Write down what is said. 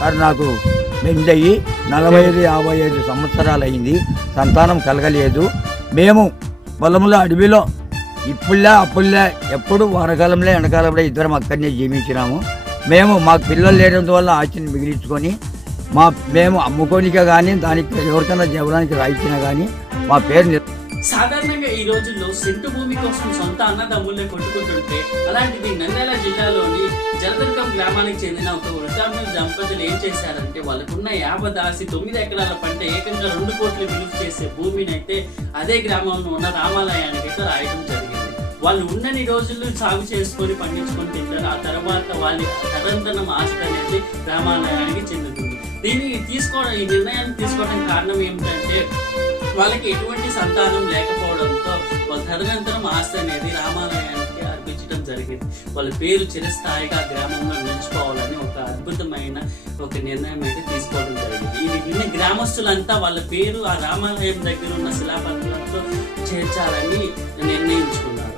Sir నాకు పెళ్ళయి నలభై ఐదు యాభై ఐదు సంవత్సరాలు అయింది సంతానం కలగలేదు. మేము పొలంలో అడవిలో ఇప్పుడులే అప్పుడులే ఎప్పుడు వానకాలంలో ఎండకాలంలో ఇద్దరం అక్కడనే జీవించినాము. మేము మాకు పిల్లలు లేనందువల్ల ఆస్తిని మిగిలించుకొని మా మేము అమ్ముకోనికే కానీ దానికి ఎవరికైనా జీవనానికి రాయించినా కానీ మా పేరు సాధారణంగా ఈ రోజుల్లో సెంటు భూమి కోసం సొంత అన్నదమ్ముల్ని కొట్టుకుంటుంటే అలాంటిది నంద్యాల జిల్లాలోని జలదుర్గం గ్రామానికి చెందిన ఒక వృద్ధాప్య దంపతులు ఏం చేశారంటే వాళ్ళకున్న యాభై దాసి తొమ్మిది ఎకరాల పంట ఏకంగా రెండు కోట్లు విలువ చేసే భూమిని అయితే అదే గ్రామంలో ఉన్న రామాలయానికి అయితే రాయడం జరిగింది. వాళ్ళు ఉన్నన్ని రోజులు సాగు చేసుకొని పండించుకొని తింటారు. ఆ తర్వాత వాళ్ళ తరంతరం ఆస్తి అనేది రామాలయానికి చెందుతుంది. దీన్ని తీసుకోవడం ఈ నిర్ణయాన్ని తీసుకోవడానికి కారణం ఏమిటంటే వాళ్ళకి ఎటువంటి సంతానం లేకపోవడంతో వాళ్ళ తదనంతరం ఆస్తి అనేది రామాలయానికి అర్పించడం జరిగింది. వాళ్ళ పేరు చిరస్థాయిగా గ్రామంలో నిలుచుకోవాలని ఒక అద్భుతమైన ఒక నిర్ణయం అయితే తీసుకోవడం జరిగింది. ఇది విన్న గ్రామస్తులంతా వాళ్ళ పేరు ఆ రామాలయం దగ్గర ఉన్న శిలాపత్రంతో చేర్చాలని నిర్ణయించుకున్నారు.